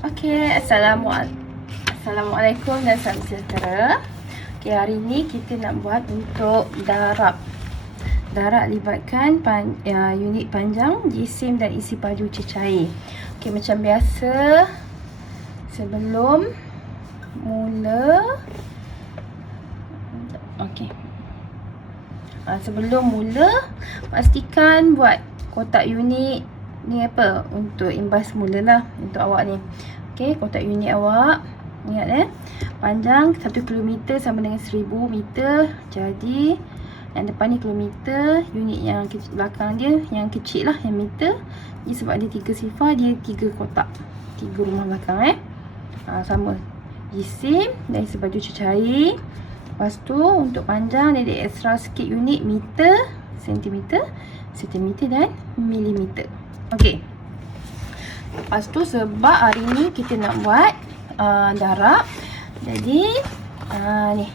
Okey, Assalamualaikum dan salam sejahtera. Okey, hari ni kita nak buat untuk darab. Darab libatkan unit panjang, jisim dan isi padu cecair. Okey, macam biasa, sebelum mula pastikan buat kotak unit ni apa untuk imbas semula lah untuk awak ni. Okey, kotak unit awak ingat panjang 1 km sama dengan 1000 meter. Jadi yang depan ni kilometer, unit yang belakang dia yang kecil lah, yang meter. Jadi sebab dia 3 sifar, dia 3 kotak, 3 rumah belakang sama jisim dan isi padu cecair. Lepas tu untuk panjang dia ada extra sikit unit meter, sentimeter dan milimeter. Okey. Lepas tu sebab hari ni kita nak buat darab, jadi ni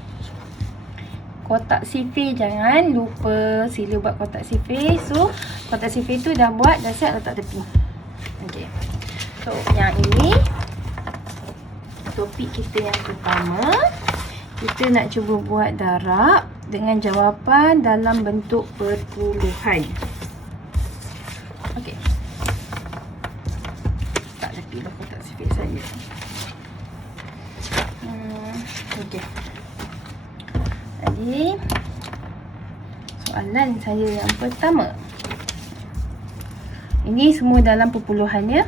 kotak sifir jangan lupa, sila buat kotak sifir. So kotak sifir tu dah buat, dah siap, letak tepi. Okey. So yang ini topik kita yang pertama. Kita nak cuba buat darab dengan jawapan dalam bentuk perpuluhan. Okey. Tak tepi lah kotak sifir saya. Okey. Jadi soalan saya yang pertama. Ini semua dalam perpuluhan ya.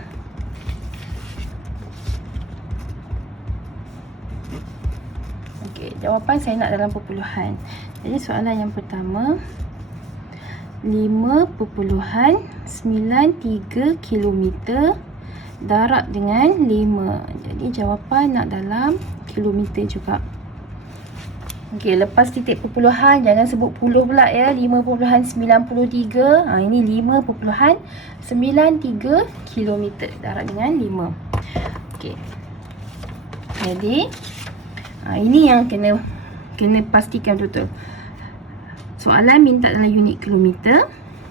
Okey, jawapan saya nak dalam perpuluhan. Jadi soalan yang pertama, 5.93 km darab dengan 5. Jadi jawapan nak dalam kilometer juga. Okey, lepas titik perpuluhan jangan sebut puluh pula ya. 5.93. Ini 5.93 km darab dengan 5. Okey. Jadi ini yang kena pastikan betul-betul. Soalan minta dalam unit kilometer,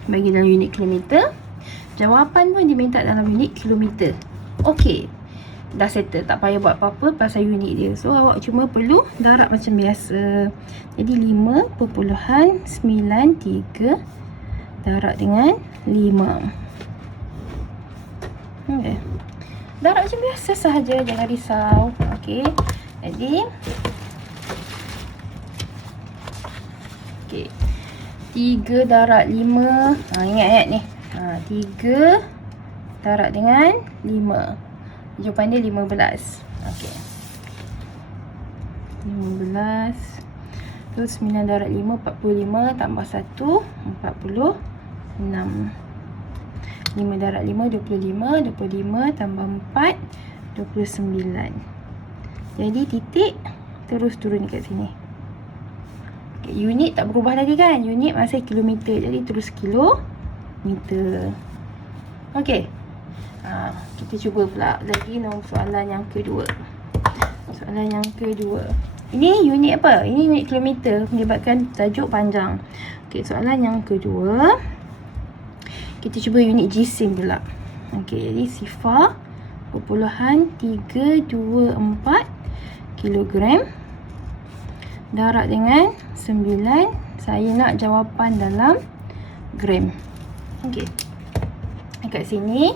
bagi dalam unit kilometer. Jawapan pun diminta dalam unit kilometer. Okey, dah settle, tak payah buat apa-apa pasal unit dia. So awak cuma perlu darab macam biasa. Jadi 5.93 darab dengan 5. Okay. Darab macam biasa sahaja, jangan risau. Okey. Jadi okey, 3 darab 5. Ingat ni. 3 darab dengan 5. Jawapan dia 15. Okey. 15. Terus 9 darab 5, 45. Tambah 1, 46. 5 darab 5, 25. 25 tambah 4, 29. Jadi titik terus turun dekat sini. Okay, unit tak berubah lagi kan? Unit masih kilometer. Jadi terus kilometer. Okey. Kita cuba pula lagi nombor soalan yang kedua. Soalan yang kedua. Ini unit apa? Ini unit kilometer menyebabkan tajuk panjang. Okey, soalan yang kedua. Kita cuba unit jisim pula. Okey, jadi sifar perpuluhan 324 kilogram darab dengan 9. Saya nak jawapan dalam gram. Okey. Dekat sini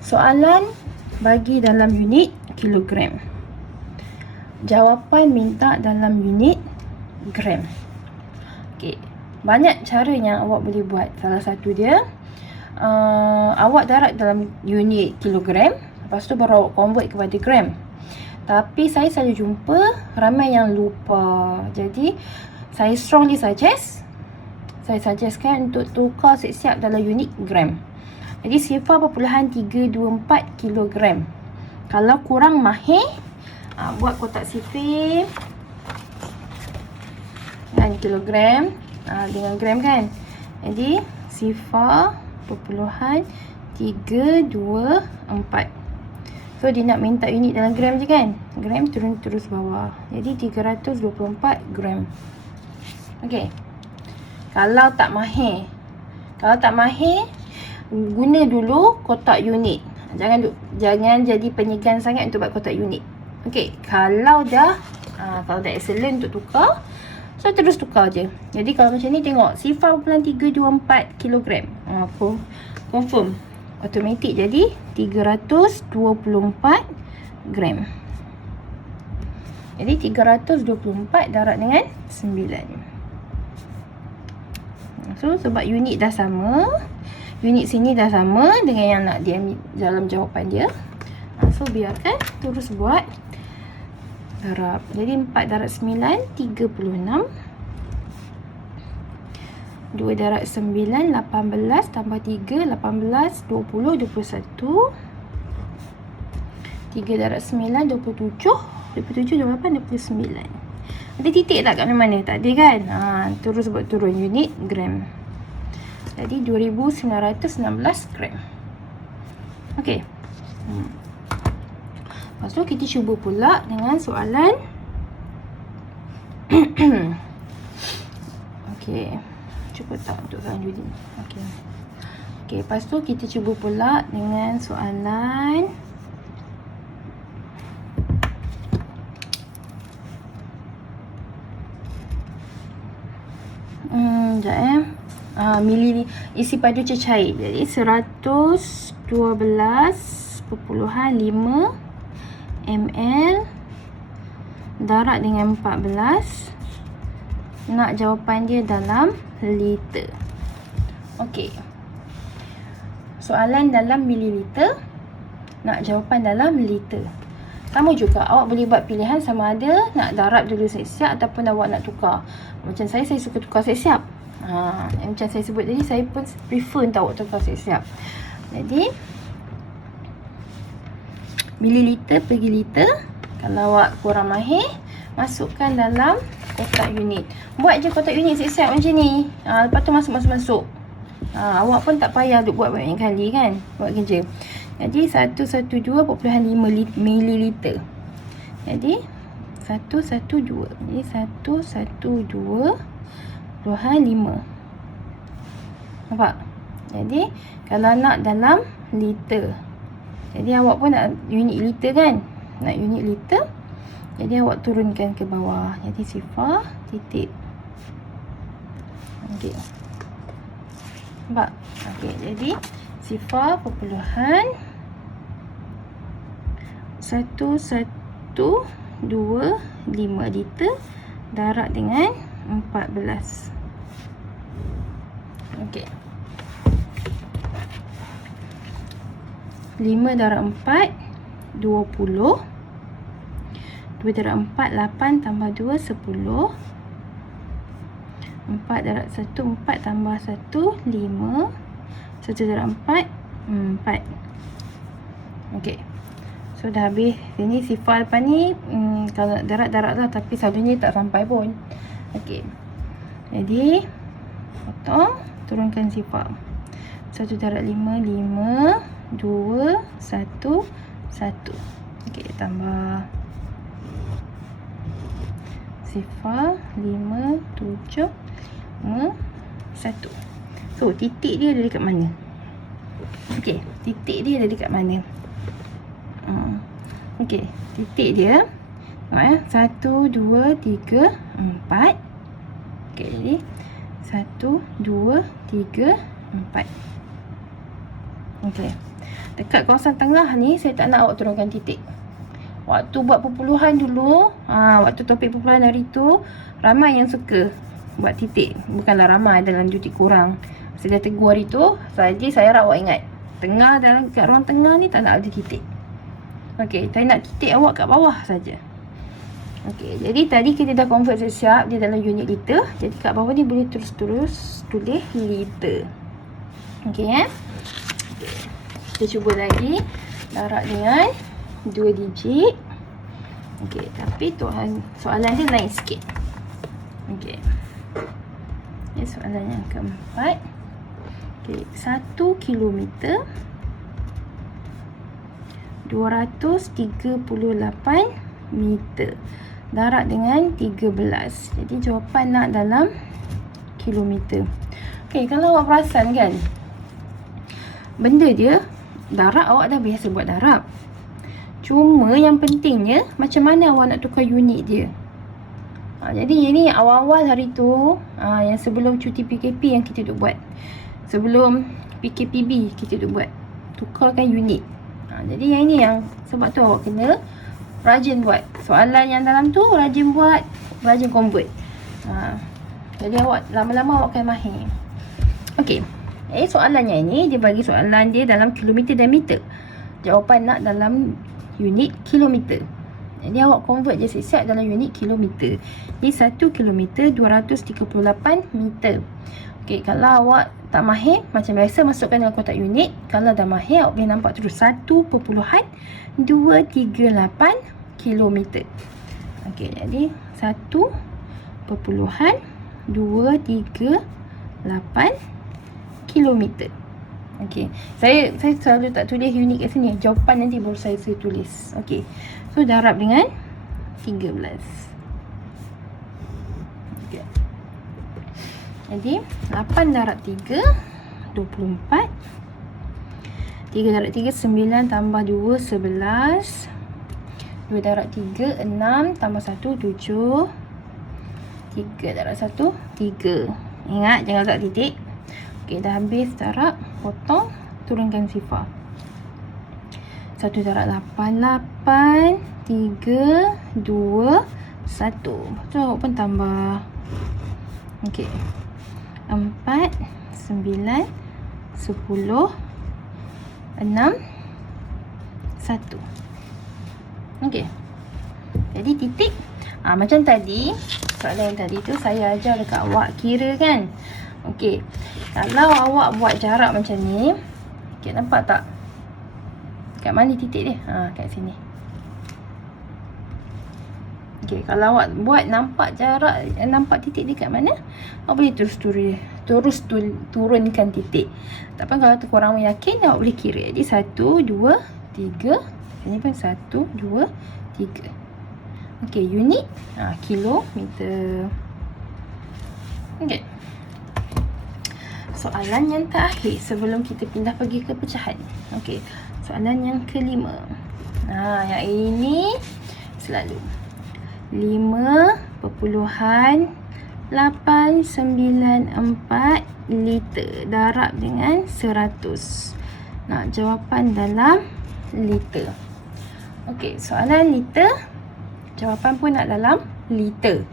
soalan bagi dalam unit kilogram. Jawapan minta dalam unit gram. Okey. Banyak cara yang awak boleh buat. Salah satu dia awak darab dalam unit kilogram, lepas tu baru awak convert kepada gram. Tapi saya selalu jumpa ramai yang lupa. Jadi saya strongly suggestkan untuk tukar siap-siap dalam unit gram. Jadi sifar perpuluhan 324 kilogram. Kalau kurang mahir, buat kotak sifir dengan kilogram, dengan gram kan. Jadi sifar perpuluhan 324. So dia nak minta unit dalam gram je kan. Gram turun terus bawah. Jadi 324 gram. Okey. Kalau tak mahir, guna dulu kotak unit. Jangan jadi penyegan sangat untuk buat kotak unit. Okey, kalau dah excellent untuk tukar, so terus tukar je. Jadi kalau macam ni tengok 0.324 kg. Confirm. Automatic jadi 324 gram. Jadi 324 darab dengan 9. So sebab unit dah sama, unit sini dah sama dengan yang nak dia ambil dalam jawapan dia. So biarkan terus buat darab. Jadi 4 darab 9 36. 2 darab 9 18 tambah 3 18 20 21. 3 darab 9 27 28 29. Ada titik tak kat mana-mana? Tak ada kan? Terus buat turun unit gram. Jadi 2916 gram. Okey. Lepas tu kita cuba pula dengan soalan okey. Cuba tak untuk selanjutnya. Okey. Okey, lepas tu kita cuba pula dengan soalan isi padu cecair. Jadi 112.5 ml darab dengan 14. Nak jawapan dia dalam liter. Okey. Soalan dalam mililiter, nak jawapan dalam liter. Sama juga, awak boleh buat pilihan sama ada nak darab dulu siap-siap ataupun awak nak tukar. Macam saya suka tukar siap-siap. Macam saya sebut tadi, saya pun prefer untuk awak tukar siap-siap. Jadi mililiter pergi liter. Kalau awak kurang mahir, masukkan dalam kotak unit. Buat je kotak unit siap-siap macam ni. Lepas tu masuk. Awak pun tak payah duk buat banyak kali kan, buat kerja. Jadi 112.5 mililiter. Jadi 112. Jadi 112.5. Nampak? Jadi kalau nak dalam liter, jadi awak pun nak unit liter kan? Nak unit liter, jadi awak turunkan ke bawah. Jadi sifar titik. Okey. Nampak? Okey, jadi sifar perpuluhan 125 liter darab dengan 14. Okey. 5 darab 4 20. 2 darab 4 8 tambah 2 10. 4 darab 1 4 tambah 1 5. 1 darab 4 4. Okey. So dah habis. Ini sifar lepas ni kalau darab-darab lah, tapi selalunya tak sampai pun. Okey. Jadi potong, turunkan sifar. 1 darab 5 5 2 1 1. Okey, tambah sifar 5 7 5 1. So titik dia ada dekat mana? Okey, titik dia ada dekat mana? Okey, titik dia 1 2 3 4. Okey, jadi 1 2 3 4. Okey. Dekat kawasan tengah ni saya tak nak awak turunkan titik. Waktu buat perpuluhan dulu, waktu topik perpuluhan hari tu, ramai yang suka buat titik. Bukanlah ramai, dalam titik kurang. Saya dah tegur hari tu, jadi saya harap awak ingat. Tengah, dalam kat ruang tengah ni tak nak ada titik. Okey, saya nak titik awak kat bawah saja. Okey, jadi tadi kita dah convert siap dia dalam unit liter. Jadi kat bawah ni boleh terus-terus tulis liter. Okey ya. Kita cuba lagi darab dengan 2 digit. Okey, tapi soalan dia lain sikit. Okey. Ini soalan yang keempat. Okey, 1 kilometer 238 meter darab dengan 13. Jadi jawapan nak dalam kilometer. Okey, kalau awak perasan kan, benda dia darab awak dah biasa buat darab. Cuma yang pentingnya macam mana awak nak tukar unit dia. Jadi ini awal-awal hari tu, yang sebelum cuti PKP yang kita duk buat. Sebelum PKPB kita duk buat. Tukarkan unit. Jadi yang ini yang sebab tu awak kena rajin buat. Soalan yang dalam tu rajin buat, rajin convert. Jadi awak lama-lama awak akan mahir. Okey. Soalannya ini dia bagi soalan dia dalam kilometer dan meter. Jawapan nak dalam unit kilometer. Jadi awak convert je siap-siap dalam unit kilometer. Jadi 1 kilometer 238 meter. Okey, kalau awak tak mahir, macam biasa masukkan dalam kotak unit. Kalau dah mahir, awak boleh nampak terus 1.238 kilometer. Okey, jadi 1.238 kilometer. Okey, saya selalu tak tulis unit kat sini. Jawapan nanti baru saya tulis. Okey, so darab dengan 13. Okay. Jadi 8 darab 3 24. 3 darab 3 9 tambah 2 11. 2 darab 3 6 tambah 1 7. 3 darab 1 3. Ingat jangan letak titik. Okey, dah habis darab, potong, turunkan sifar. 1 darab 8 8 3 2 1. Betul, awak pun tambah. Okey, 4 9 10 6 1. Okey, jadi titik. Macam tadi, soalan yang tadi tu saya ajar dekat awak kira kan. Okey, kalau awak buat jarak macam ni, okey, nampak tak? Kat mana titik dia? Kat sini. Okey, kalau awak buat nampak jarak, nampak titik dia kat mana, awak boleh turunkan titik. Tapi kalau tu korang yakin, awak boleh kira. Jadi 1 2 3. Ini pun 1 2 3. Okey, unit kilometer. Okey. Soalan yang terakhir sebelum kita pindah pergi ke pecahan. Okey, soalan yang kelima. Yang ini selalu 5.894 liter darab dengan 100. Nak jawapan dalam liter. Okey, soalan liter, jawapan pun nak dalam liter.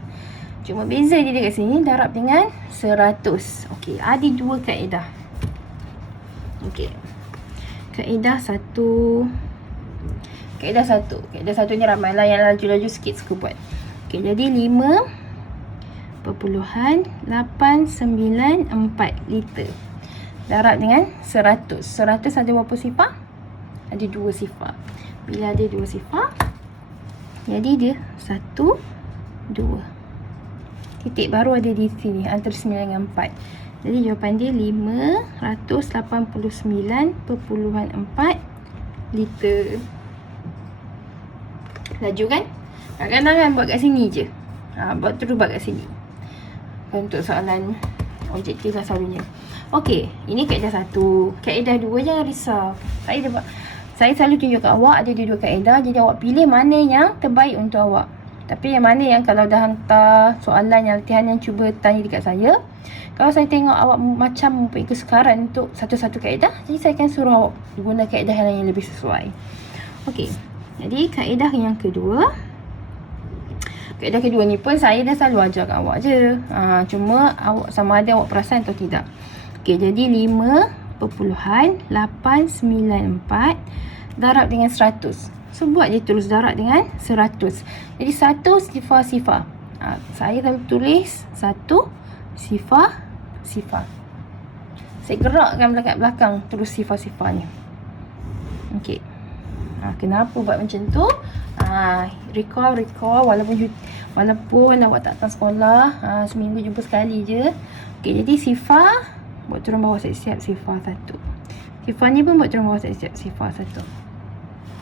Cuma beza dia dekat sini darab dengan 100. Okey, ada dua kaedah. Okey. Kaedah satu. Kaedah satu ni ramailah yang laju-laju sikit suka buat. Okey, jadi 5.894 liter darab dengan 100. 100 ada berapa sifar? Ada 2 sifar. Bila ada 2 sifar, jadi dia 1 2. Titik baru ada di sini antara 9 dengan 4. Jadi jawapan dia 589.4 liter. Laju kan? Kadang-kadang kan buat kat sini je. Buat terus buat kat sini. Untuk soalan objektif lah selalunya. Okey, ini kaedah 1. Kaedah 2 jangan risau. Saya selalu tunjuk kat awak ada 2 kaedah. Jadi awak pilih mana yang terbaik untuk awak. Tapi yang mana yang kalau dah hantar soalan yang latihan yang cuba tanya dekat saya, kalau saya tengok awak macam mempunyai kesukaran untuk satu-satu kaedah, jadi saya akan suruh awak guna kaedah yang lebih sesuai. Okey, jadi kaedah yang kedua. Kaedah kedua ni pun saya dah selalu ajar kat awak je. Cuma awak sama ada awak perasan atau tidak. Okey, jadi 5.894 darab dengan 100. So, buat je terus darab dengan 100. Jadi, 1 sifar-sifar. Saya selalu tulis 1 sifar-sifar. Saya gerakkan belakang terus sifar-sifar ni. Okey. Kenapa buat macam tu? Recall walaupun awak tak datang sekolah, seminggu jumpa sekali je. Okey, jadi sifar buat turun bawah siap-siap sifar 1. Sifar ni pun buat turun bawah siap-siap sifar 1.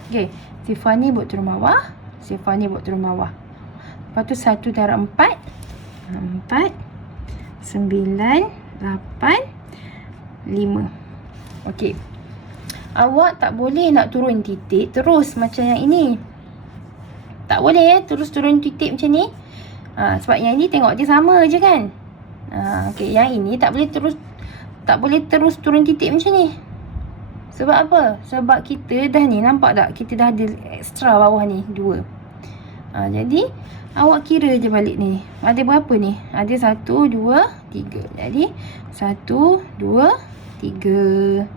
Okey, sifar ni buat turun bawah, sifar ni buat turun bawah. Lepas tu 1 darab 4 9 8 5. Okey. awak tak boleh nak turun titik terus macam yang ini. Tak boleh terus turun titik macam ni. Sebab yang ini tengok dia sama je kan. Okey, yang ini tak boleh terus turun titik macam ni. Sebab apa? Sebab kita dah ni, nampak tak? Kita dah ada extra bawah ni 2. Jadi awak kira je balik ni. Ada berapa ni? Ada 1, 2, 3. Jadi 1, 2, 3.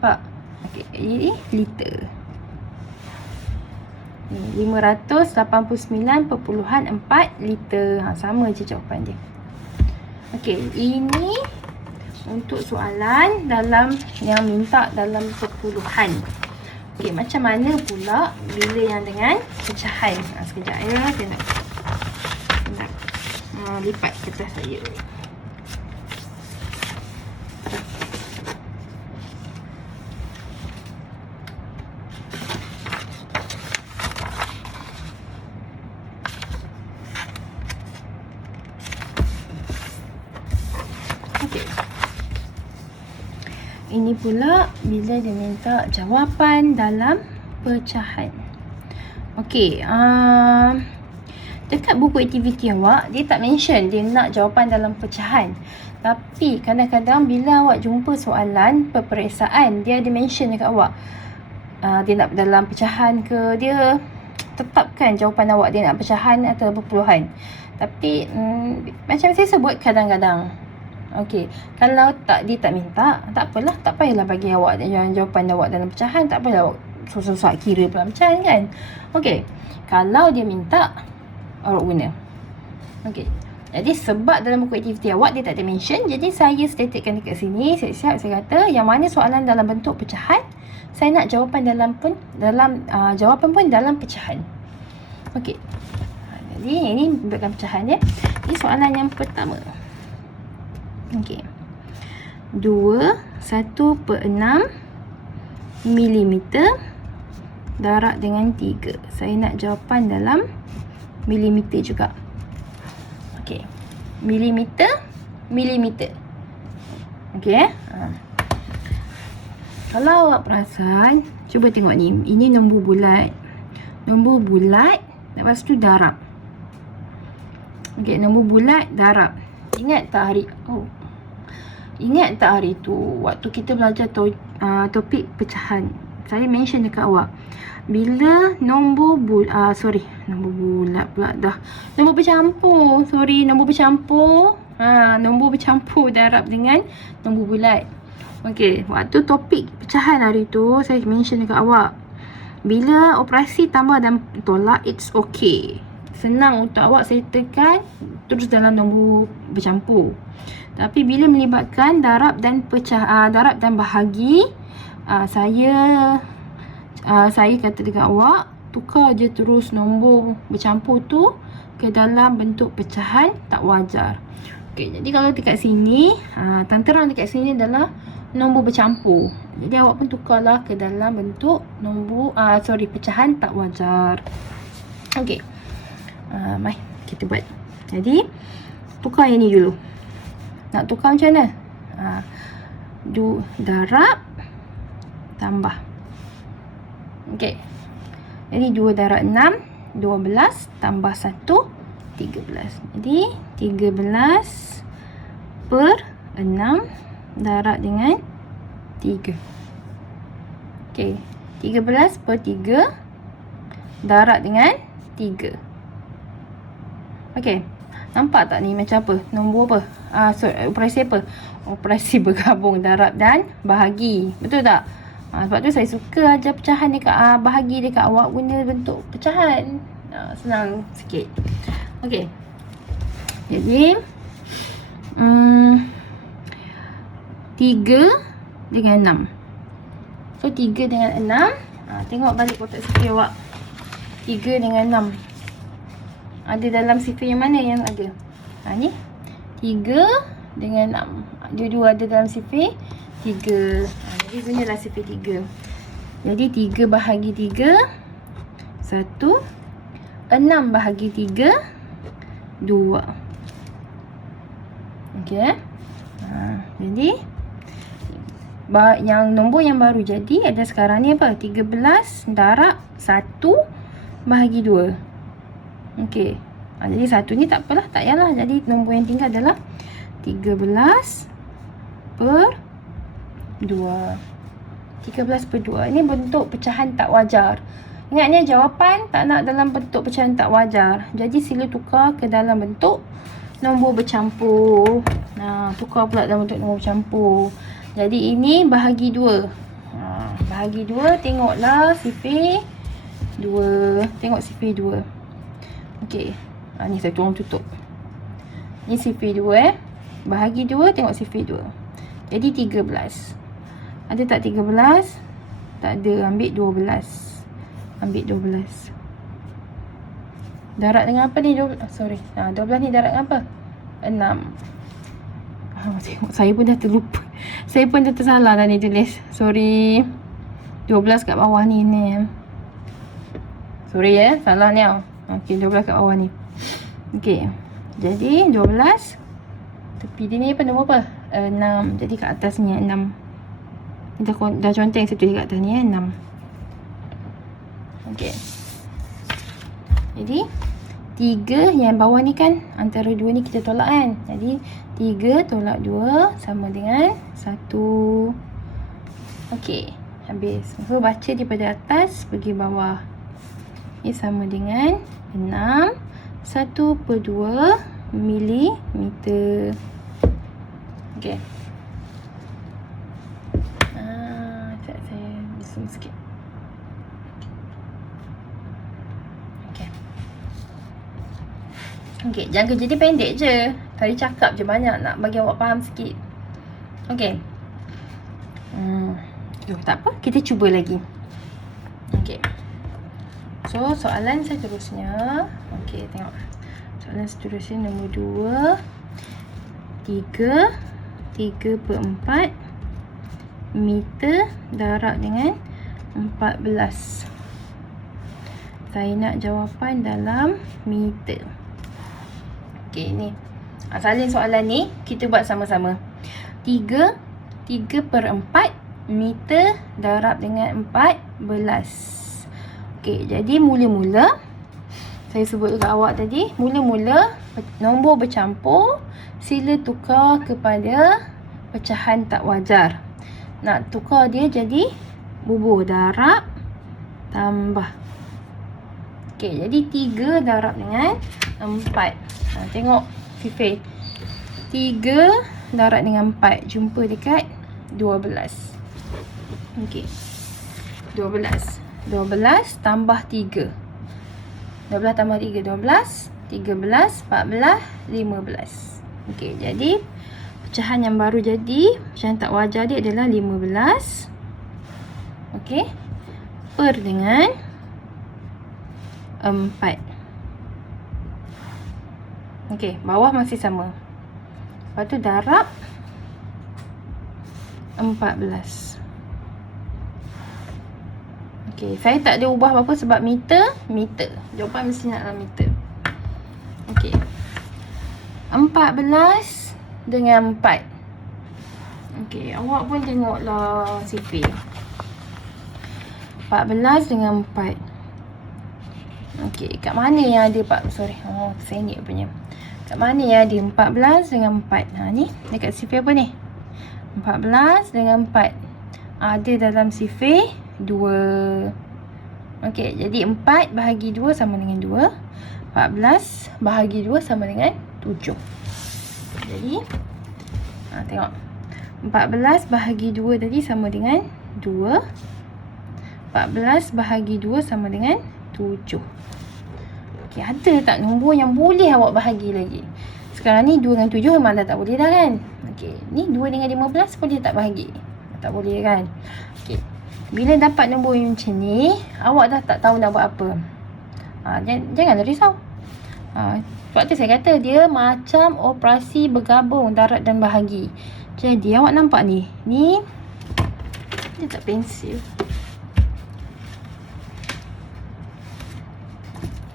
Nampak? Okey, jadi liter. Ni 589.4 liter. Sama je jawapan dia. Okey, ini untuk soalan dalam yang minta dalam perpuluhan. Okey, macam mana pula bila yang dengan pecahan? Sekejap ya, saya nak lipat kertas saya. Okey. Ini pula bila dia minta jawapan dalam pecahan. Okey, dekat buku aktiviti awak, dia tak mention dia nak jawapan dalam pecahan. Tapi kadang-kadang bila awak jumpa soalan peperiksaan, dia ada mention dekat awak. Dia nak dalam pecahan ke, dia tetapkan jawapan awak dia nak pecahan atau perpuluhan. Tapi macam saya sebut kadang-kadang. Okey, kalau dia tak minta, tak apalah, tak payahlah bagi awak jawapan awak dalam pecahan, tak payahlah awak susah-susah kira dalam pecahan kan. Okey, kalau dia minta, awak guna. Okey, jadi sebab dalam buku aktiviti awak dia tak ada mention, jadi saya statekan dekat sini, siap-siap saya kata yang mana soalan dalam bentuk pecahan, saya nak jawapan jawapan pun dalam pecahan. Okey, jadi ini dalam pecahan ya. Ini soalan yang pertama. Okey. 1/6 milimeter darab dengan 3. Saya nak jawapan dalam milimeter juga. Okey. Milimeter. Okey. Kalau awak perasan, cuba tengok ni. Ini nombor bulat. Nombor bulat, lepas tu darab. Okey, nombor bulat darab. Ingat tak hari tu waktu kita belajar topik pecahan, saya mention dekat awak bila nombor bulat nombor bercampur nombor bercampur darab dengan nombor bulat. Okey, waktu topik pecahan hari tu saya mention dekat awak, bila operasi tambah dan tolak, it's okay, senang untuk awak settlekan terus dalam nombor bercampur. Tapi bila melibatkan darab dan darab dan bahagi, saya kata dekat awak, tukar je terus nombor bercampur tu ke dalam bentuk pecahan, tak wajar. Okey, jadi kalau dekat sini, terang dekat sini adalah nombor bercampur. Jadi awak pun tukarlah ke dalam bentuk pecahan tak wajar. Okey. Mai kita buat. Jadi tukar yang ni dulu. Nak tukar macam mana? Darab tambah. Okey. Jadi 2 darab 6, 12 tambah 1, 13. Jadi 13 per 6 darab dengan 3. Okey. 13 per 3 darab dengan 3. Okey. Nampak tak ni macam apa? Nombor apa? Operasi apa? Operasi bergabung darab dan bahagi. Betul tak? Sebab tu saya suka ajar pecahan dekat bahagi dekat awak guna bentuk pecahan. Senang sikit. Okey. Jadi 3 dengan 6. So 3 dengan 6. Tengok balik kotak sifir awak. 3 dengan 6. Ada dalam sifir yang mana yang ada? Ni 3 dengan 6. Dua-dua ada dalam sifir 3. Jadi gunalah sifir 3. Jadi 3 bahagi 3 1. 6 bahagi 3 2. Okey. Jadi yang nombor yang baru jadi ada sekarang ni apa? 13 darab 1 bahagi 2. Okey. Jadi 1 ni tak apalah, tak payahlah. Jadi nombor yang tinggal adalah 13 per 2. 13 per 2. Ini bentuk pecahan tak wajar. Ingat ni jawapan tak nak dalam bentuk pecahan tak wajar. Jadi sila tukar ke dalam bentuk nombor bercampur. Tukar pula dalam bentuk nombor bercampur. Jadi ini bahagi 2. Bahagi 2, tengoklah sifir 2. Tengok sifir 2. Okey. Ni saya tolong tutup. Ni sifir 2 Bahagi 2, tengok sifir 2. Jadi 13. Ada tak 13? Tak ada. Ambil 12. Ambil 12. Darab dengan apa ni? 12 ni darab dengan apa? 6. Tengok, saya pun dah terlupa. Saya pun dah tersalah tadi tulis. Sorry. 12 kat bawah ni. Sorry salah ni. Okey, 12 kat bawah ni. Okey. Jadi 12. Tepi dia ni apa, nombor apa? 6. Jadi kat atas ni 6. Dah conteng saya tulis kat atas ni 6. Okey. Jadi 3 yang bawah ni kan, antara 2 ni kita tolak kan. Jadi 3 tolak 2 sama dengan 1. Okey, habis. So baca daripada atas pergi bawah. Ini sama dengan 6 1/2 milimeter. Okey. Saya zoom sikit. Okey, jangan kerja dia pendek je. Tadi cakap je banyak nak bagi awak faham sikit. Okey. Tak apa, kita cuba lagi. Okey. So, soalan seterusnya. Okey, tengok. Soalan seterusnya nombor 2. 3/4 meter darab dengan 14. Saya nak jawapan dalam meter. Okey, ni. Salin soalan ni kita buat sama-sama. 3/4 meter darab dengan 14. Okey, jadi mula-mula saya sebut dekat awak tadi, mula-mula nombor bercampur sila tukar kepada pecahan tak wajar. Nak tukar dia jadi bubuh darab tambah. Okey, jadi 3 darab dengan 4. Tengok sifir. 3 darab dengan 4 jumpa dekat 12. Okey. 12 tambah 3. 12 tambah 3, 12. 13, 14, 15. Okey, jadi pecahan yang baru jadi, pecahan tak wajar dia adalah 15. Okey. Per dengan 4. Okey, bawah masih sama. Lepas tu darab 14. Okey, saya tak ada ubah apa-apa sebab meter. Jawapan mesti nak dalam meter. Okey. 14 dengan 4. Okey, awak pun tengoklah sifir. 14 dengan 4. Okey, kat mana yang ada sengit punya. Kat mana yang ada 14 dengan 4? Ni dekat sifir apa ni? 14 dengan 4. Ada dalam sifir 2. Okey, jadi 4 bahagi 2 sama dengan 2. 14 bahagi 2 sama dengan 7. Jadi tengok. 14 bahagi 2 tadi sama dengan 2. 14 bahagi 2 sama dengan 7. Okey, ada tak nombor yang boleh awak bahagi lagi? Sekarang ni 2 dengan 7 memang dah tak boleh dah kan? Okey, ni 2 dengan 15 boleh tak bahagi? Tak boleh kan? Okey. Bila dapat nombor yang macam ni, awak dah tak tahu nak buat apa. Janganlah risau. Sebab tu saya kata dia macam operasi bergabung darab dan bahagi. Jadi awak nampak ni. Ni dia tak pensil.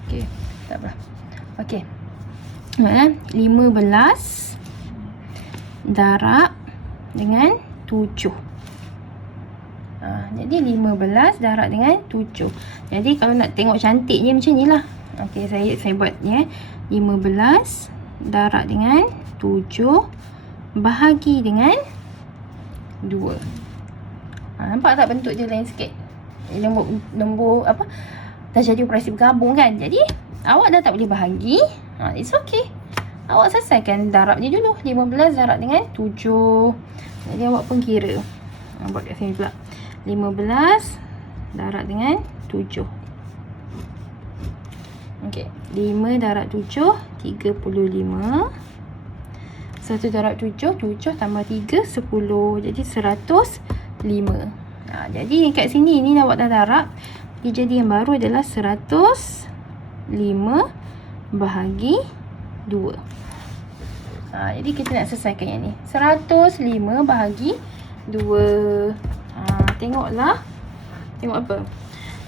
Okey, tak apa. Okey. 15 darab dengan 7. Jadi 15 darab dengan 7. Jadi kalau nak tengok cantiknya macam ni lah. Okey, saya buat ni 15 darab dengan 7 bahagi dengan 2. Nampak tak bentuk dia lain sikit? Nombor apa? Dah jadi operasi bergabung kan? Jadi awak dah tak boleh bahagi. It's okay. Awak selesaikan darab dia dulu. 15 darab dengan 7. Jadi awak pun kira. Buat kat sini pula. 15 darab dengan 7. Okey, 5 darab 7 35. 1 darab 7 tambah 3 10. Jadi 105. Jadi kat sini ni awak dah darab. Jadi yang baru adalah 105 bahagi 2. Jadi kita nak selesaikan yang ni. 105 bahagi 2. Tengoklah. Tengok apa?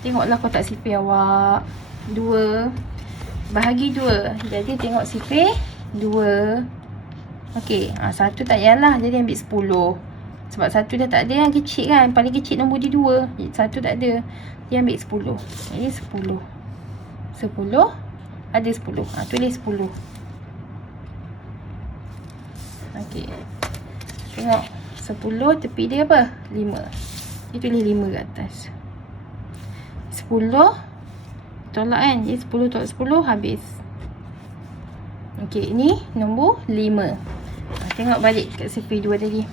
Tengoklah kotak sifir awak. 2 bahagi 2. Jadi tengok sifir 2. Okey, 1 tak payahlah. Jadi ambil 10. Sebab 1 dah tak ada yang kecil kan. Paling kecil nombor dia 2. 1 tak ada. Dia ambil 10. Jadi 10. 10 ada 10. Tulis 10. Okey. Tengok 10 tepi dia apa? 5. Dia tulis 5 kat atas. 10 tolak kan. Jadi 10 tolak 10 habis. Okey, ini nombor 5. Tengok balik kat sifir 2 tadi.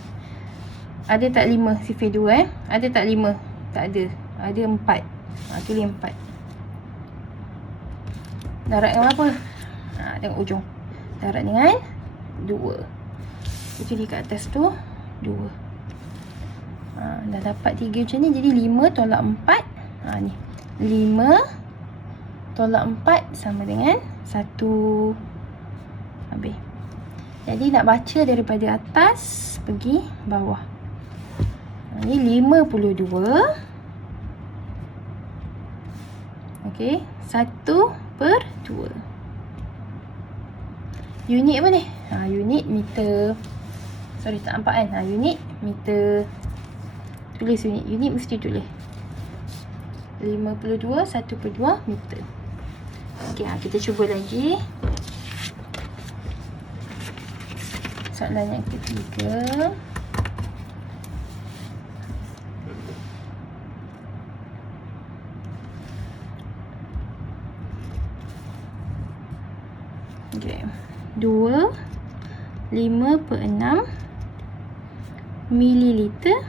Ada tak 5 sifir 2 Ada tak 5? Tak ada. Ada 4. Tulis 4. Darab dengan apa? Tengok ujung. Darab dengan 2. Tulis kat atas tu 2. Dah dapat 3 macam ni. Jadi 5 tolak 4. Ni 5 tolak 4 sama dengan 1. Habis. Jadi nak baca daripada atas pergi bawah. Ini 52. Okey, 1/2. Unit apa ni? Unit meter. Sorry, tak nampak kan? Unit meter. Tulis unit. Unit mesti tulis. 52 1/2 meter. Okey, kita cuba lagi. Soalan yang ketiga. Okay. 2 5/6 mililiter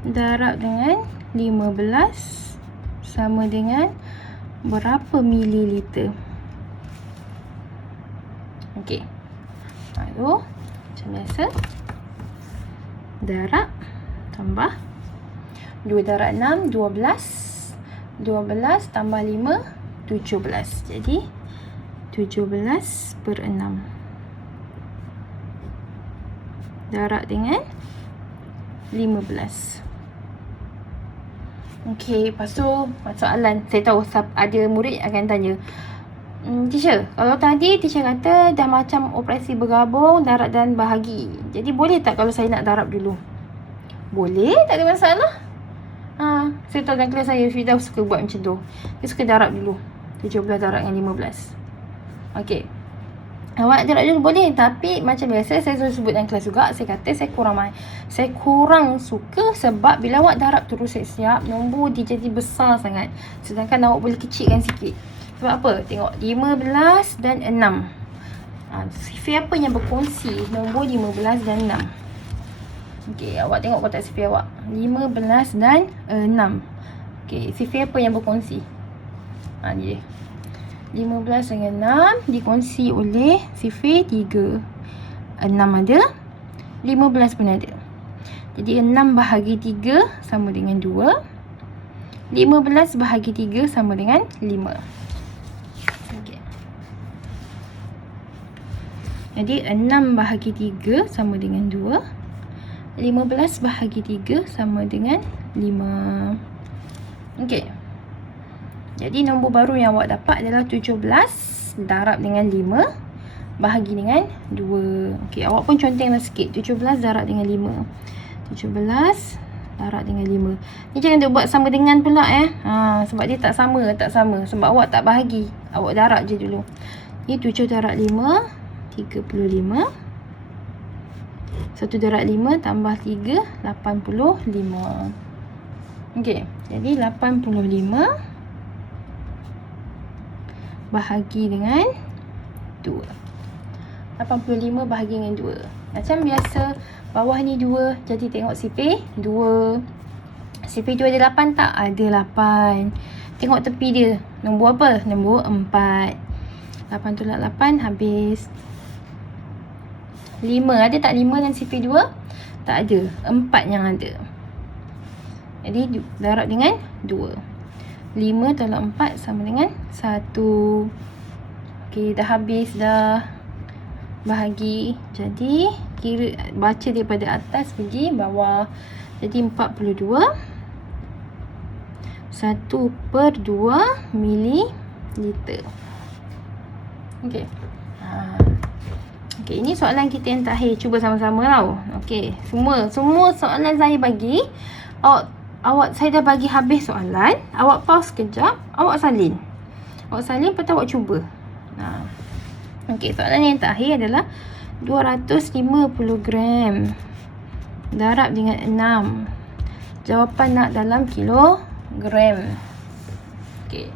darab dengan 15 sama dengan berapa mililiter? Okey. Lalu macam biasa darab tambah 2 darab 6 12 12 tambah 5 17. Jadi 17/6 darab dengan 15. Okey, lepas tu soalan. Saya tahu ada murid akan tanya, teacher, kalau tadi teacher kata dah macam operasi bergabung, darab dan bahagi. Jadi boleh tak kalau saya nak darab dulu? Boleh, tak ada masalah. Saya tahu dalam kelas saya Fidah suka buat macam tu. Dia suka darab dulu. 17 darab dengan 15. Okey. Awak darab dulu boleh, tapi macam biasa saya selalu sebut dalam kelas juga, saya kata saya kurang suka sebab bila awak darab terus siap, nombor dia jadi besar sangat. Sedangkan awak boleh kecilkan sikit. Sebab apa? Tengok 15 dan 6. Sifir apa yang berkongsi nombor 15 dan 6? Okey, awak tengok kotak sifir awak. 15 dan 6. Okey, sifir apa yang berkongsi? Ni dia. 15 dengan 6 dikongsi oleh sifir 3. 6 ada, 15 pun ada. Jadi 6 bahagi 3 sama dengan 2. 15 bahagi 3 sama dengan 5. Okay. Jadi 6 bahagi 3 sama dengan 2. 15 bahagi 3 sama dengan 5. Okey. Jadi nombor baru yang awak dapat adalah 17 darab dengan 5 bahagi dengan 2. Okey, awak pun contenglah sikit. 17 darab dengan 5. 17 darab dengan 5. Ni jangan dia buat sama dengan pula sebab dia tak sama. Sebab awak tak bahagi. Awak darab je dulu. Ni 7 darab 5, 35. 1 darab 5 tambah 3, 85. Okey, jadi 85 bahagi dengan 2. 85 bahagi dengan 2. Macam biasa, bawah ni 2. Jadi tengok sifir 2. Sifir 2 ada 8 tak? Ada 8. Tengok tepi dia. Nombor apa? Nombor 4. 8 tolak 8 habis 5. Ada tak 5 dan sifir 2? Tak ada. 4 yang ada. Jadi darab dengan 2. 5 tolak 4 sama dengan 1. Okey, dah habis dah. Bahagi. Jadi kira baca daripada atas pergi bawah. Jadi 42 1/2 mililiter. Okey. Okey, ini soalan kita yang terakhir. Cuba sama-sama tau. Okey, semua soalan saya bagi. Saya dah bagi habis soalan. Awak pause kejap, awak salin. Lepas tu awak cuba. Okey, soalan yang terakhir adalah 250 gram darab dengan 6. Jawapan nak dalam kilogram. Okey.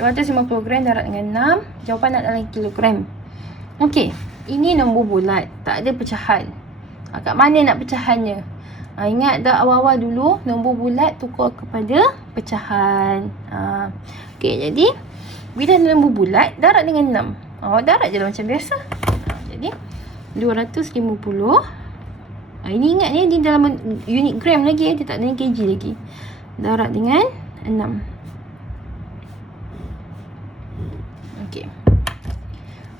250 gram darab dengan 6. Jawapan nak dalam kilogram. Okey, ini nombor bulat, tak ada pecahan. Kat mana nak pecahannya? Ingat dah awal-awal dulu, nombor bulat tukar kepada pecahan. Okey, jadi bila nombor bulat, darab dengan 6. Awak darab je lah macam biasa. Jadi 250. Ini ingat ni, dia dalam unit gram lagi, dia tak dalam kg lagi. Darab dengan 6. Okey.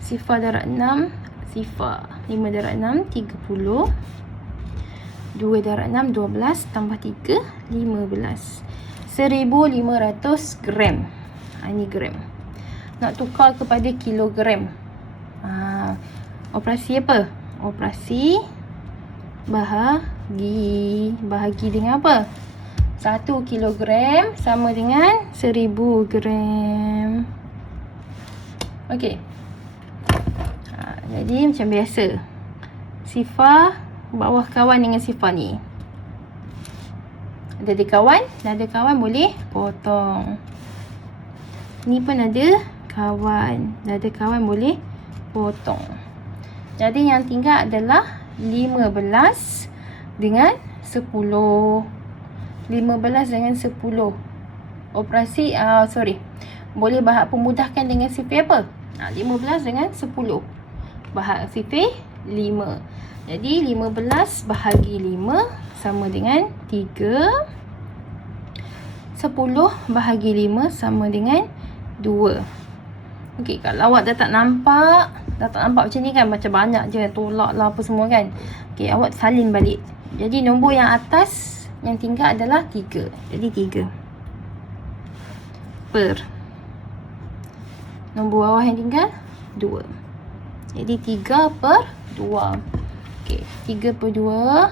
Sifar darab 6. Sifar 5 darab 6, 30. 2 darab 6, 12. Tambah 3, 15. 1500 gram. Ini gram. Nak tukar kepada kilogram. Operasi apa? Operasi bahagi dengan apa? 1 kilogram sama dengan 1000 gram. Okey. Jadi macam biasa, sifar bawah kawan dengan sifar ni. Ada kawan boleh potong. Ni pun ada kawan. Ada kawan boleh potong. Jadi yang tinggal adalah 15 dengan 10. 15 dengan 10. Operasi boleh bahag pemudahkan dengan sifir apa? 15 dengan 10. Bahag sifir 5. Jadi 15 bahagi 5 sama dengan 3. 10 bahagi 5 sama dengan 2. Okey, kalau awak dah tak nampak macam ni kan, macam banyak je tolak lah apa semua kan. Okey, awak salin balik. Jadi nombor yang atas yang tinggal adalah 3. Jadi 3 per nombor bawah yang tinggal 2. Jadi 3 per 2. Okey, 3 per 2.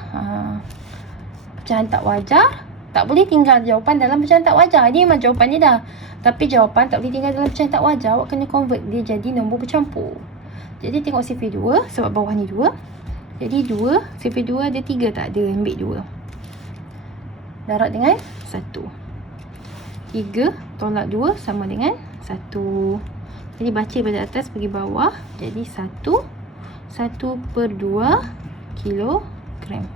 Pecahan tak wajar. Tak boleh tinggal jawapan dalam pecahan tak wajar. Ini memang jawapan dia dah. Tapi jawapan tak boleh tinggal dalam pecahan tak wajar. Awak kena convert dia jadi nombor bercampur. Jadi tengok sifir 2. Sebab bawah ni 2. Jadi 2. Sifir 2 ada 3 tak? Ada. Ambil 2. Darab dengan 1. 3 tolak 2 sama dengan 1. Jadi baca pada atas pergi bawah. Jadi 1 1/2 kilogram.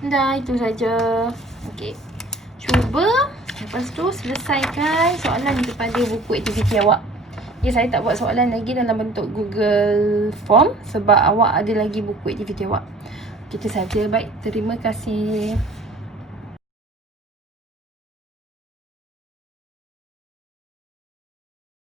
Dah, itu saja. Okey. Cuba lepas tu selesaikan soalan daripada buku aktiviti awak. Saya tak buat soalan lagi dalam bentuk Google Form sebab awak ada lagi buku aktiviti awak. Itu saja. Baik, terima kasih.